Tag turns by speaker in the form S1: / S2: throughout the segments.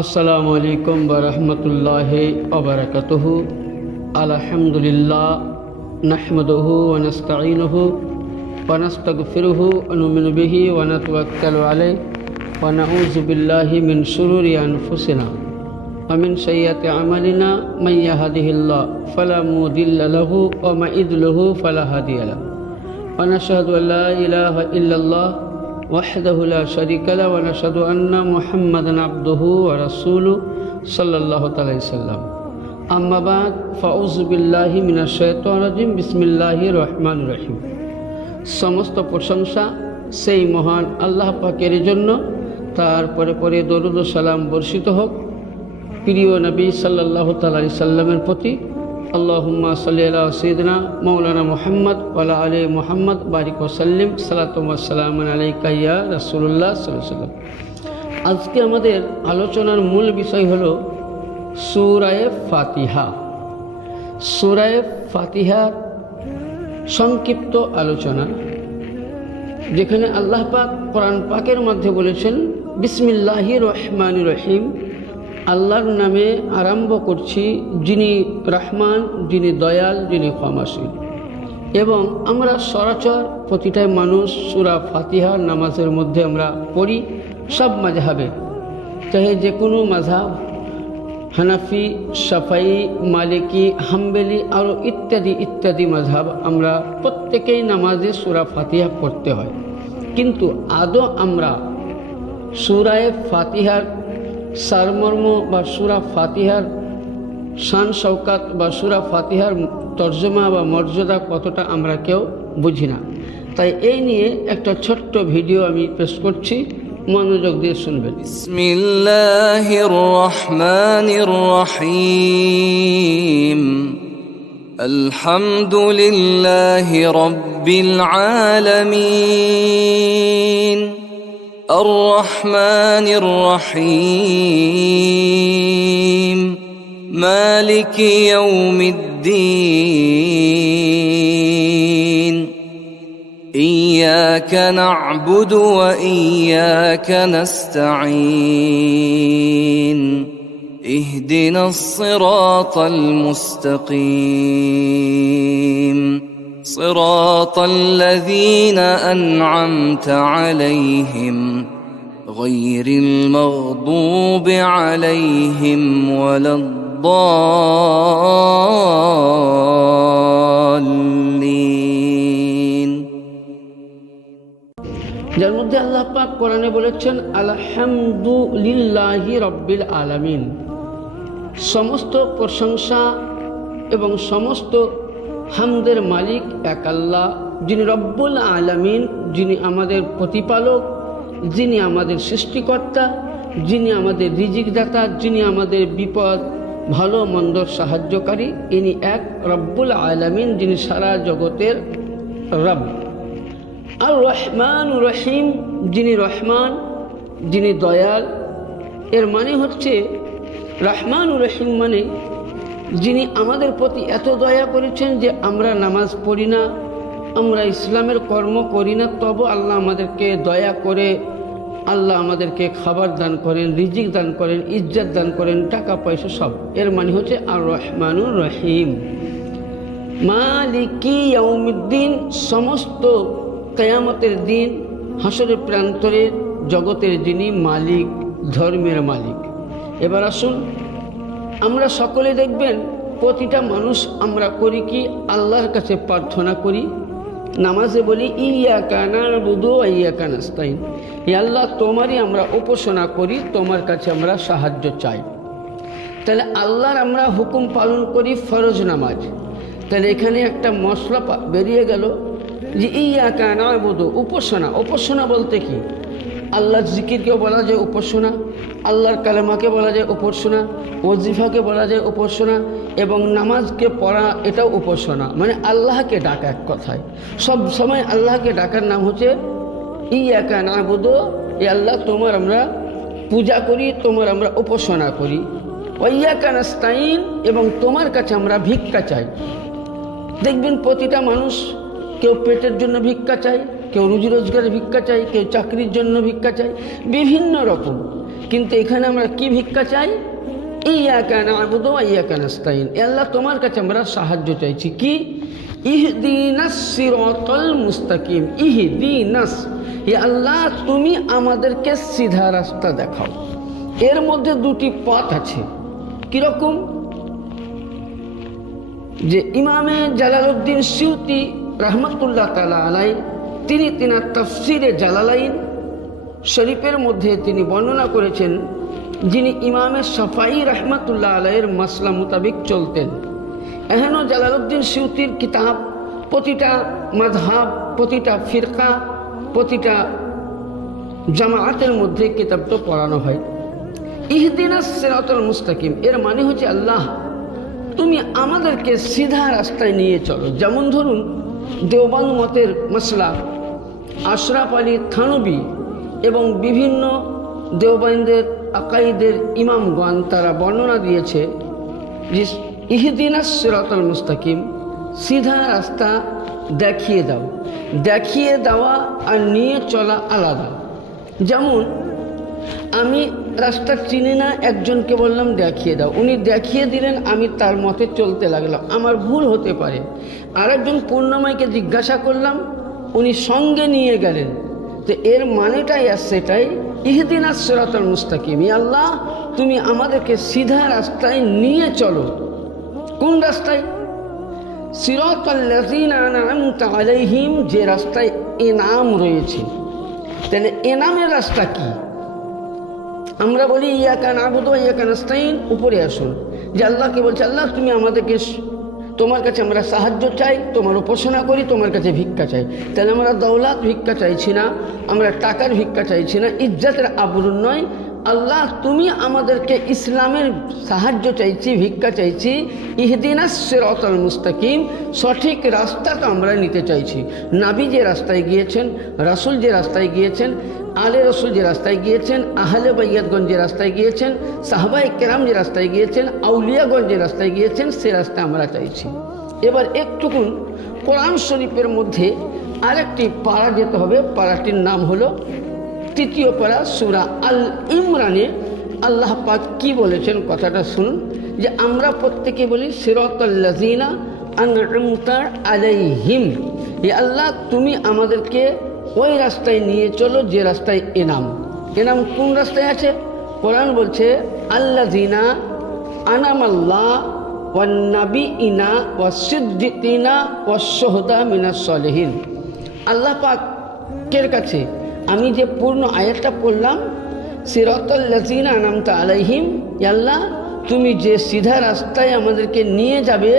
S1: আসসালামু আলাইকুম বরহমতুল্লাহ ওবরাকাতুহু আলহামদুলিল্লাহ নাহমদুহু ওনস্তাইনুহু ونستغفره ونؤمن به ونتوكل عليه ونعوذ بالله من شرور أنفسنا ومن سيئات أعمالنا من يهده الله فلا مضل له ومن يضلل فلا هادي له ونشهد أن لا إله إلا الله وحده لا شريك له ونشهد أن محمدا عبده ورسوله صلى الله عليه وسلم أما بعد فأعوذ بالله من الشيطان الرجيم بسم الله الرحمن الرحيم সমস্ত প্রশংসা সেই মহান আল্লাহ পাকের জন্য তারপরে পরে দরুদ ও সালাম বর্ষিত হোক প্রিয় নবী সাল্লাহ তালি সাল্লামের প্রতি আল্লাহুম্মা সাল্লি সৈদনা মৌলানা মোহাম্মদ ওয়ালা আলী মোহাম্মদ বারিক ওসাল্লিম সালাতাম আলাইকা ইয়া রাসুল্লাহ সাল্লাম আজকে আমাদের আলোচনার মূল বিষয় হল সুরায়ে ফাতিহা। সুরায়ে ফাতিহা সংক্ষিপ্ত আলোচনা, যেখানে আল্লাহ পাক কোরআন পাকের মধ্যে বলেছেন বিসমিল্লাহি রহমান রহিম। আল্লাহর নামে আরম্ভ করছি যিনি রহমান, যিনি দয়াল, যিনি ক্ষমাশীল। এবং আমরা সরাচর প্রতিটাই মানুষ সুরা ফাতিহার নামাজের মধ্যে আমরা পড়ি সব মাঝহাবে চাহে যে কোনো মাঝহাব হানাফি সাফাই মালিকি, হাম্বেলি আরও ইত্যাদি ইত্যাদি মাঝহাব আমরা প্রত্যেকেই নামাজে সুরা ফাতিহা পড়তে হয়। কিন্তু আদৌ আমরা সুরায় ফাতিহার সারমর্ম বা সুরা ফাতিহার শান শৌকাত বা সুরা ফাতিহার তর্জমা বা মর্যাদা কতটা আমরা কেউ বুঝি না তাই এই নিয়ে একটা ছোট্ট ভিডিও আমি পেশ করছি মনোযোগ দিয়ে শুনবেন
S2: بسم الله الرحمن الرحيم الحمد لله رب العالمين الرحمن الرحيم. مالك يوم الدين. إياك نعبد وإياك نستعين. اهدنا الصراط المستقيم. صراط الذين أنعمت عليهم غير المغضوب عليهم ولا الضالين
S1: যার মধ্যে আল্লাহ পাক কোরআনে বলেছেন আলহামদুলিল্লাহি রব্বিল আলামিন সমস্ত প্রশংসা এবং সমস্ত হামদের মালিক এক আল্লাহ, যিনি রব্বুল আলামিন, যিনি আমাদের প্রতিপালক, যিনি আমাদের সৃষ্টিকর্তা, যিনি আমাদের রিজিকদাতা, যিনি আমাদের বিপদ, ভালো মন্দর সাহায্যকারী, ইনি এক রব্বুল আলামিন, যিনি সারা জগতের রব। আর রহমান রহিম, যিনি রহমান, যিনি দয়াল। এর মানে হচ্ছে রহমান রহিম মানে যিনি আমাদের প্রতি এত দয়া করেছেন যে আমরা নামাজ পড়ি না, আমরা ইসলামের কর্ম করি না, তবু আল্লাহ আমাদেরকে দয়া করে, আল্লাহ আমাদেরকে খাবার দান করেন, রিজিক দান করেন, ইজ্জত দান করেন, টাকা, পয়সা সব। এর মানে হচ্ছে আর রহমানুর রহিম। মালিকি সমস্ত কেয়ামতের দিন হাসরের প্রান্তরের জগতের যিনি মালিক, ধর্মের মালিক। এবার আসুন আমরা সকলে দেখবেন, প্রতিটা মানুষ আমরা করি কি? আল্লাহর কাছে প্রার্থনা করি। নামাজে বলি ইয়া কানার বুধু ইয়া কানাস্তাইন ই আল্লাহ, তোমারই আমরা উপাসনা করি, তোমার কাছে আমরা সাহায্য চাই। তাহলে আল্লাহর আমরা হুকুম পালন করি ফরজ নামাজ। তাহলে এখানে একটা মশলা বেরিয়ে গেল যে ইয়া কানা বুধু উপাসনা। উপাসনা বলতে কি? আল্লাহর জিকিরকেও বলা যায় উপাসনা। আল্লাহর কালেমাকে বলা যায় উপাসনা ওজিফাকে বলা যায় উপাসনা এবং নামাজকে পড়া এটাও উপাসনা। মানে আল্লাহকে ডাকা এক কথায়। সব সময় আল্লাহকে ডাকার নাম হচ্ছে, ইয়াকা না বোধ এ আল্লাহ, তোমার আমরা পূজা করি, তোমার আমরা উপাসনা করি। ওয়াইয়াকা নাস্তাইন এবং তোমার কাছে আমরা ভিক্ষা চাই। দেখবেন প্রতিটা মানুষ কেউ পেটের জন্য ভিক্ষা চায়, কেউ রুজি রোজগারের ভিক্ষা চায়, কেউ চাকরির জন্য ভিক্ষা চায়, বিভিন্ন রকম। কিন্তু এখানে আমরা কি ভিক্ষা চাই? ইয়া কেন আবুদ ইয়া কেন স্তাইন আল্লাহ তোমার কাছে আমরা সাহায্য চাইছি কি? ইহদিনাস সিরাতাল মুস্তাকিম। ইহদিনাস। হে আল্লাহ, তুমি আমাদেরকে সিধা রাস্তা দেখাও। এর মধ্যে দুটি পথ আছে। কীরকম? যে ইমামে জালালউদ্দিন সিউতি রহমতুল্লাহ তালা আলাই তিনি তিনার তফসিরে জালালাইন শরীফের মধ্যে তিনি বর্ণনা করেছেন, যিনি ইমামে সাফাই রহমতুল্লাহ আলাইয়ের মাসলা মোতাবিক চলতেন। এহেন জালালউদ্দিন সিউতির কিতাব, প্রতিটা মাযহাব, প্রতিটা ফিরকা, প্রতিটা জামায়াতের মধ্যে কিতাবটা পড়ানো হয়। ইহদিনাস সিরাতুল মুস্তাকিম, এর মানে হচ্ছে আল্লাহ, তুমি আমাদেরকে সিধা রাস্তায় নিয়ে চলো। যেমন ধরুন দেওবান মতের মশলা আশরাফ আলী থানবী এবং বিভিন্ন দেওবানদের আকাইদের ইমামগণ তারা বর্ণনা দিয়েছে যে ইহদিনাস সিরাতুল মুস্তাকিম, সিধা রাস্তা দেখিয়ে দাও। দেখিয়ে দেওয়া আর নিয়ে চলা আলাদা। যেমন, আমি রাস্তা চিনি না, একজনকে বললাম, দেখিয়ে দাও। উনি দেখিয়ে দিলেন, আমি তার মতে চলতে লাগলাম। আমার ভুল হতে পারে। আরেকজন পূর্ণময়কে জিজ্ঞাসা করলাম, উনি সঙ্গে নিয়ে গেলেন। তো এর মানেটাই আর সেটাই, ইহদিন আসরাতল মুস্তাকিম আল্লাহ, তুমি আমাদেরকে সিধা রাস্তায় নিয়ে চলো। কোন রাস্তায়? আলাইহিম, যে রাস্তায় এনাম রয়েছে। তাহলে এনামের রাস্তা কি? আমরা বলি ইয়াকান আবুদ ইয়াকান আস্তাইন উপরে আসুন। যে আল্লাহকে বলছে, আল্লাহ, তুমি আমাদেরকে তোমার কাছে আমরা সাহায্য চাই, তোমার উপাসনা করি, তোমার কাছে ভিক্ষা চাই। তাহলে আমরা দৌলাত ভিক্ষা চাইছি না, আমরা টাকার ভিক্ষা চাইছি না, ইজ্জতের আবরণ নয়। আল্লাহ, তুমি আমাদেরকে ইসলামের সাহায্য চাইছি, ভিক্ষা চাইছি। ইহদিনাস সিরাতাল মুস্তাকিম, সঠিক রাস্তাটা আমরা নিতে চাইছি। নাবি যে রাস্তায় গিয়েছেন, রাসূল যে রাস্তায় গিয়েছেন আলে রসুল যে রাস্তায় গিয়েছেন, আহলে বাইয়াতগঞ্জ যে রাস্তায় গিয়েছেন সাহবাই কেরাম যে রাস্তায় গিয়েছেন, আউলিয়াগঞ্জ যে রাস্তায় গিয়েছেন, সে রাস্তা আমরা চাইছি। এবার একটুকুন কোরআন শরীফের মধ্যে আরেকটি পাড়া যেতে হবে। পাড়াটির নাম হলো তৃতীয় পাড়া সুরা আল ইমরানে। আল্লাহ পাক কি বলেছেন কথাটা শুনুন। যে আমরা প্রত্যেকে বলি সিরতাল্লাজিনা আনআমতা আলাইহিম। এ আল্লাহ, তুমি আমাদেরকে ওই রাস্তায় নিয়ে চলো, যে রাস্তায় এনাম। এনাম কোন রাস্তায় আছে? কোরআন বলছে আল্লাজিনা আনামাল্লাহ ওয়ান্নাবি ইনা ওয়াসিদ্দিকিনা ওয়াসহদা মিনাস সলেহীন। আল্লাহ পাকের কাছে আমি যে পূর্ণ আয়াতটা পড়লাম সিরতল্লাজিনা আনামতা আলাইহিম আল্লাহ, তুমি যে সিধা রাস্তায় আমাদেরকে নিয়ে যাবে,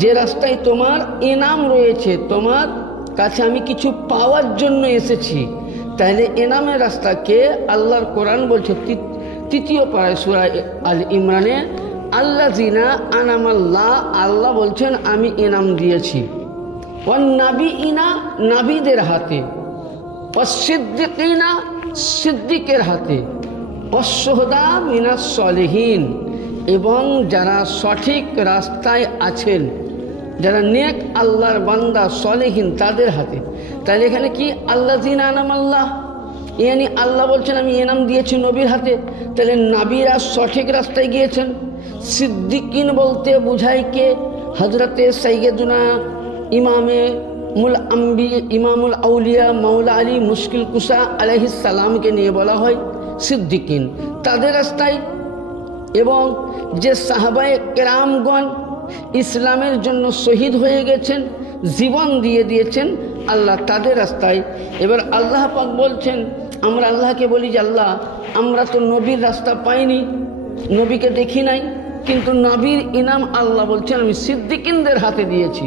S1: যে রাস্তায় তোমার ইনাম রয়েছে, তোমার কাছে আমি কিছু পাওয়ার জন্য এসেছি। তাহলে এনামের রাস্তাকে আল্লাহর কোরআন বলছে তৃতীয় পাড়ায় সুরা আল ইমরানে আল্লাহ জিনা আনামাল্লাহ আল্লাহ বলছেন, আমি এনাম দিয়েছি। ও নাবি ইনা নাবিদের হাতে। অসিদ্দিকিনা সিদ্দিকের হাতে। অসহদা মিনা সলেহীন। এবং যারা সঠিক রাস্তায় আছেন যারা নেক আল্লাহর বান্দা, সলেহীন, তাদের হাতে। তাহলে এখানে কি? আল্লাহ জিন আনাম আল্লাহ ইয়ানি আল্লাহ বলছেন, আমি এনাম দিয়েছি নবীর হাতে। তাহলে নাবিরা সঠিক রাস্তায় গিয়েছেন। সিদ্দিকিন বলতে বুঝায় কে? হজরতে সৈয়দুনা ইমামে মুল আম্বি, ইমামুল আউলিয়া, মাওলা আলী মুশকিল কুসা সালামকে নিয়ে বলা হয় সিদ্দিকিন। তাদের রাস্তায় এবং যে সাহাবায়ে কেরামগণ ইসলামের জন্য শহীদ হয়ে গেছেন, জীবন দিয়ে দিয়েছেন আল্লাহ তাদের রাস্তায়। এবার আল্লাহ পাক বলছেন, আমরা আল্লাহকে বলি যে আল্লাহ, আমরা তো নবীর রাস্তা পাইনি, নবীকে দেখি নাই, কিন্তু নবীর ইনাম আল্লাহ বলছেন, আমি সিদ্দিকিনদের হাতে দিয়েছি।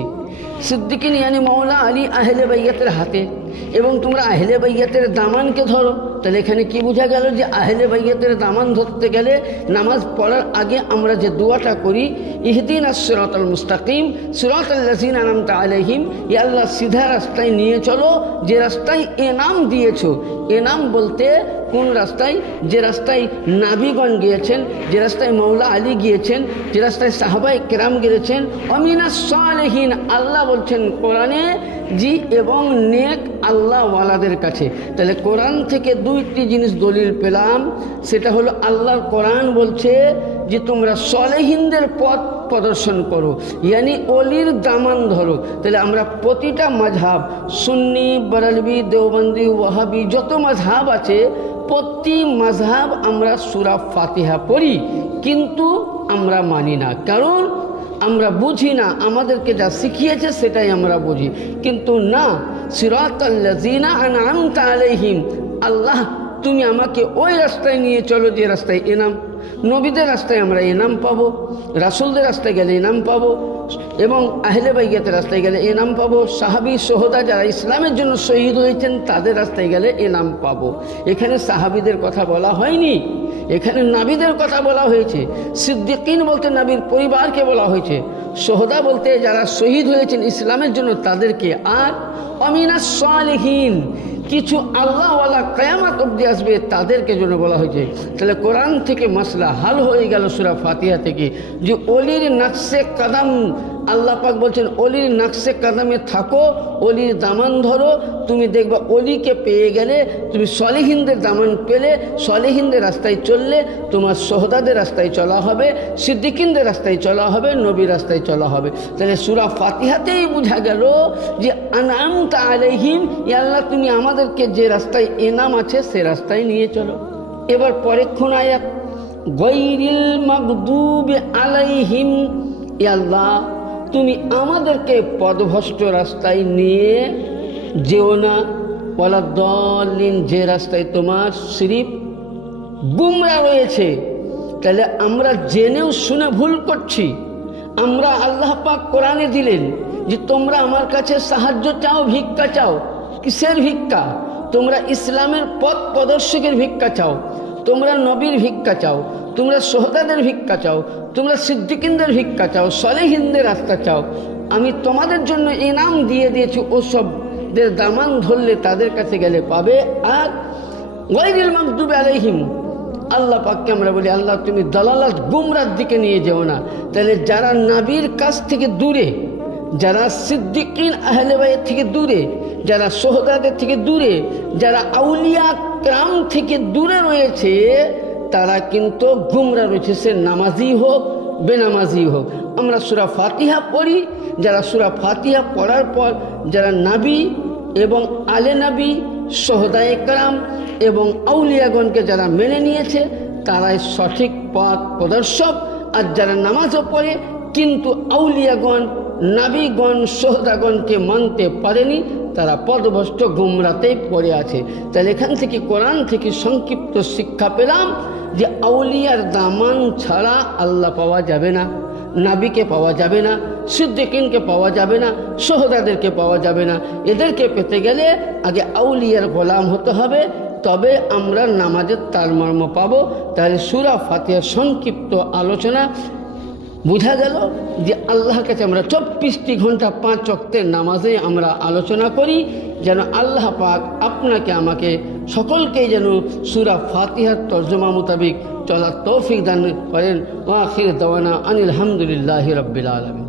S1: সিদ্দিকিন, ইয়ানি মৌলা আলী আহলে বাইয়াতের হাতে। এবং তোমরা আহলে বাইয়াতের দামানকে ধরো তাহলে এখানে কি বোঝা গেল যে আহলে বাইয়াতের দামান ধরতে গেলে নামাজ পড়ার আগে আমরা যে দোয়াটা করি, ইহদিন সিরাতাল মুস্তাকিম সিরাতাল্লাযিনা আনামতা তা আলহিম ইয়াল্লাহ সিধা রাস্তায় নিয়ে চলো, যে রাস্তায় এ নাম দিয়েছ এনাম বলতে কোন রাস্তায়? যে রাস্তায় নাবিগণ গিয়েছেন, যে রাস্তায় মৌলা আলী গিয়েছেন, যে রাস্তায় সাহাবাই কেরাম গিয়েছেন, অমিনা সালেহীন আল্লাহ বলছেন কোরআনে জি এবং নেক আল্লাহওয়ালাদের কাছে। তাহলে কোরআন থেকে দুইটি জিনিস দলিল পেলাম, সেটা হলো আল্লাহর কোরআন বলছে যে তোমরা সলেহীনদের পথ প্রদর্শন করো। ইয়ানি অলির দামান ধরো। তাহলে আমরা প্রতিটা মাঝহাব, সুন্নি বরালবি দেওবন্দি, ওয়াহাবি, যত মাঝহাব আছে, প্রতি মাঝহাব আমরা সুরা ফাতিহা পড়ি। কিন্তু আমরা মানি না। কারণ আমরা বুঝি না, আমাদেরকে যা শিখিয়েছে সেটাই আমরা বুঝি। কিন্তু না আনআমতা আলাইহিম, আল্লাহ তুমি আমাকে ওই রাস্তায় নিয়ে চলো যে রাস্তায় এনাম। নবীদের রাস্তায় আমরা এনাম পাবো, রাসুলদের রাস্তায় গেলে এনাম পাবো, এবং আহলে বাইগাতের রাস্তায় গেলে এনাম পাবো, সাহাবি, সোহদা যারা ইসলামের জন্য শহীদ হয়েছেন তাদের রাস্তায় গেলে এনাম পাবো। এখানে সাহাবিদের কথা বলা হয়নি, এখানে নাবিদের কথা বলা হয়েছে, সিদ্দিকিন বলতে নাবির পরিবারকে বলা হয়েছে, সোহদা বলতে যারা শহীদ হয়েছেন ইসলামের জন্য তাদেরকে আর অমিনা সালেহীন কিছু আল্লাহওয়ালা কয়ামাত অব্দি আসবে তাদেরকে জন্য বলা হয়েছে। তাহলে কোরআন থেকে মশলা হাল হয়ে গেল সুরা ফাতিহা থেকে। যে অলির নকশে কদম আল্লাহ পাক বলছেন, অলির নকশে কাদামে থাকো, অলির দামান ধরো, তুমি দেখবা অলিকে পেয়ে গেলে, তুমি সলেহিনদের দামান পেলে, সলেহিনদের রাস্তায় চললে, তোমার সোহদাদের রাস্তায় চলা হবে, সিদ্দিকিনদের রাস্তায় চলা হবে, নবীর রাস্তায় চলা হবে। তাহলে সুরা ফাতিহাতেই বোঝা গেল যে আনামতা আলাইহিম, ইয়া আল্লাহ, তুমি আমাদেরকে যে রাস্তায় এনাম আছে, সে রাস্তায় নিয়ে চলো। এবার পরেক্ষণ আয়াত গৈরিল মকদুবে আলাইহিম আল্লাহ তুমি আমাদেরকে পদভষ্ট রাস্তায় নিয়ে যেও না। বলা দলিন যে রাস্তায় তোমার সিরিপ গুমরা রয়েছে, তাহলে আমরা জেনেও শুনে ভুল করছি। আমরা আল্লাহ পাক কোরআনে দিলেন যে তোমরা আমার কাছে সাহায্য চাও, ভিক্ষা চাও। কিসের ভিক্ষা? তোমরা ইসলামের পথ প্রদর্শকের ভিক্ষা চাও, তোমরা নবীর ভিক্ষা চাও। তোমরা সোহদাদের ভিক্ষা চাও, তোমরা সিদ্দিকিনদের ভিক্ষা চাও, সলেহিনদের রাস্তা চাও। আমি তোমাদের জন্য ইনাম দিয়ে দিয়েছি, ওসবদের দামান ধরলে তাদের কাছে গেলে পাবে। আর গৈরিল মাকদুবে আলাইহিম, আল্লাহ পাককে আমরা বলি, আল্লাহ তুমি দালালাত গুমরার দিকে নিয়ে যেও না। তাহলে যারা নাবির কাছ থেকে দূরে, যারা সিদ্দিকিন আহলে বাইয়ের থেকে দূরে, যারা সোহদাদের থেকে দূরে, যারা আউলিয়া ক্রাম থেকে দূরে রয়েছে তারা কিন্তু গুমরা রয়েছে, সে নামাজি হোক বেনামাজি হোক। আমরা সুরা ফাতিহা পড়ি, যারা সুরা ফাতিহা পড়ার পর যারা নাবি এবং আলে নাবি, সোহদায় কারাম এবং আউলিয়াগণকে যারা মেনে নিয়েছে, তারাই সঠিক পথ প্রদর্শক। আর যারা নামাজও পড়ে, কিন্তু আউলিয়াগণ, নাবিগণ, সোহদাগণকে মানতে পারেনি তারা পদভষ্ট গুমরাতেই পড়ে আছে। তাহলে এখান থেকে কোরআন থেকে সংক্ষিপ্ত শিক্ষা পেলাম যে আউলিয়ার দামান ছাড়া আল্লাহ পাওয়া যাবে না, নাবিকে পাওয়া যাবে না, সিদ্দিকিনকে পাওয়া যাবে না, সোহদাদেরকে পাওয়া যাবে না। এদেরকে পেতে গেলে আগে আউলিয়ার গোলাম হতে হবে, তবে আমরা নামাজের তারমর্ম পাবো। তাহলে সুরা ফাতিহার সংক্ষিপ্ত আলোচনা বোঝা গেল যে আল্লাহ কাছে আমরা চব্বিশটি ঘণ্টা পাঁচ চক্তের নামাজে আমরা আলোচনা করি, যেন আল্লাহ পাক আপনাকে, আমাকে সকলকেই যেন সুরা ফাতিহার তর্জমা মোতাবিক চলার তৌফিক দান করেন। ওয়াখির দওয়ানা আনিল হামদুলিল্লাহ রব্বিল আলমী